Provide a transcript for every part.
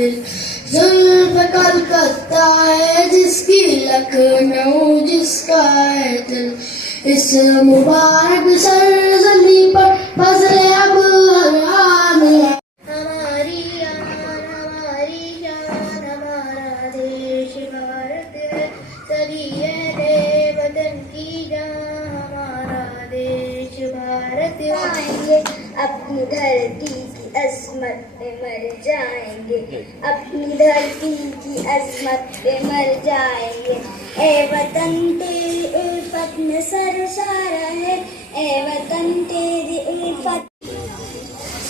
दिल, जुल्फ कलकत्ता है जिसकी लखनऊ जिसका है दिल। इस मुबारक सरजमी पर फजले अब हर आन है। हमारी जान हमारा देश भारत है, सभी है वतन की जान हमारा देश भारत है। अपनी धरती की अजमत पे मर जाएंगे, अपनी धरती की अजमत पे मर जाएंगे। ए वतन तेरी उल्फत में सरसारा है, ए वतन तेरी उल्फत।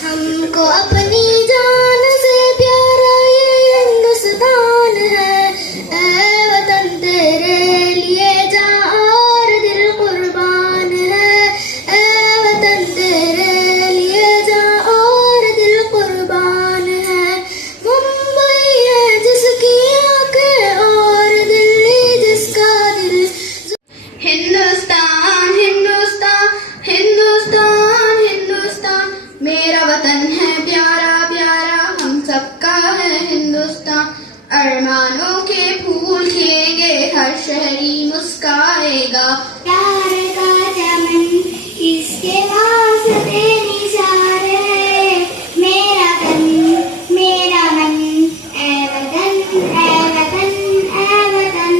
हमको अपनी जान से प्यारा ये हिंदुस्तान है, ए वतन तेरे लिए जान और दिल कुर्बान है, ए वतन तेरे लिए जान और दिल कुर्बान है। मुंबई है जिसकी आंखें और दिल्ली जिसका दिल। हिंदुस्तान हिंदुस्तान हिंदुस्तान हिंदुस्तान मेरा वतन है प्यारा प्यारा, हम सबका है हिंदुस्तान। अरमानों के फूल खिलेंगे, हर शहरी मुस्काएगा। प्यार का चमन इसके वास्ते निसार है, मेरा तन मेरा मन। ए वतन ए वतन ए वतन,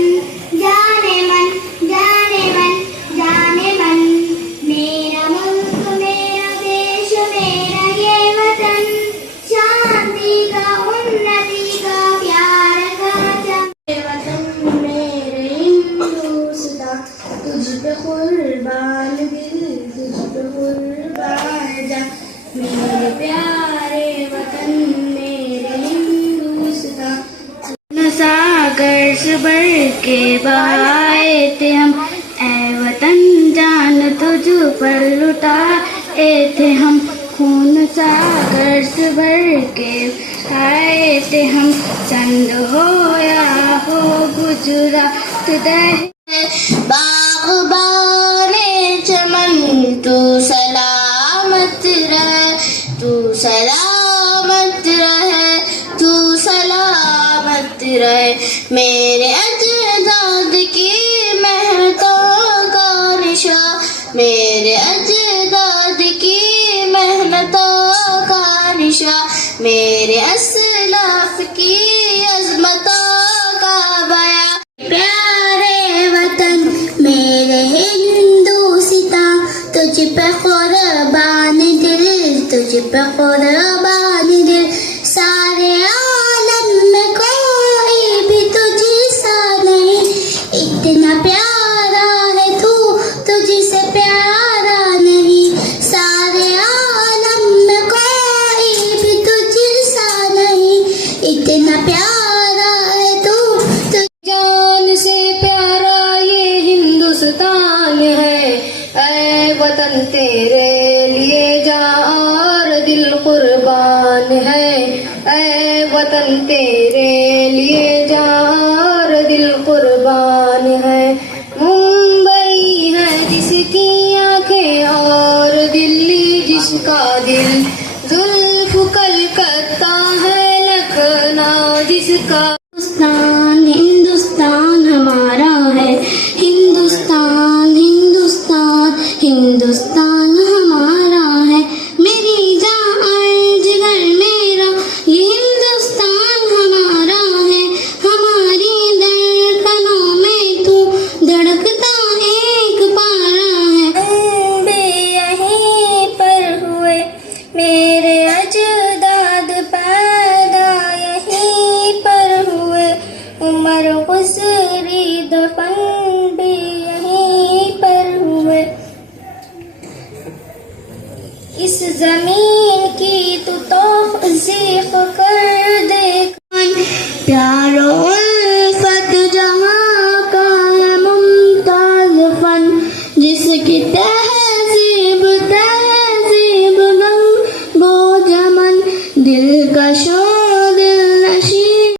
जाने मन जाने मन जाने मन। मेरा मुल्क मेरा देश मेरा ये वतन, शांति का उन्नति का प्यार का चमन। वतन मेरे हिंदुस्तान, तुझ पे कुर्बान दिल तुझ पे कुर्बान जा। मेरे प्यारे वतन मेरे हिंदुस्तान। सागर से बढ़ के बहाए थे हम, ए वतन जान तुझ पर लुटाए थे हम। खून सागर से बढ़ के आए थे हम, चंद हो या हो गुजरात दह। बाग़बाने चमन तू सलामत रहे, तू सलामत रहे, तू सलामत रहे। मेरे अजदाद की मेहनतों का निशान, मेरे अजदाद की मेहनतों का निशान, मेरे असलाफ की अज़मतों का बयां। प्यारे वतन मेरे हिंदुस्तान, तुझ पे कुर्बान दिल तुझ पे कुर्बान दिल। सारे आलम में कोई भी तुझसा नहीं, इतना प्यारा है तू तुझसे प्यारा नहीं। सारे आलम में कोई भी तुझसा नहीं, इतना प्यारा है तू। जान से प्यारा ये हिंदुस्तान है, ऐ वतन तेरे लिए जान और दिल कुर्बान है, ऐ वतन तेरे लिए जान और दिल कुर्बान है। मुंबई है जिसकी आंखें और दिल्ली जिसका दिल, जुल्फ कलकत्ता है लखनऊ जिसका। हिंदुस्तान हिंदुस्तान हमारा है, हिंदुस्तान हिंदुस्तान हिंदुस्तान हमारा है। मेरी जान जिगर मेरा ये हिंदुस्तान हमारा है, हमारी धड़कनों में तू धड़कता एक पारा है। भी यहीं पर हुए मेरे अजदाद पैदा, यहीं पर हुए उमर गुज़री दफन भी यहीं पर हुए। इस जमीन की तू तौज़ीफ़ कर दे। प्यारो उल्फत जहाँ का है मुमताज़ फन, जिसकी तह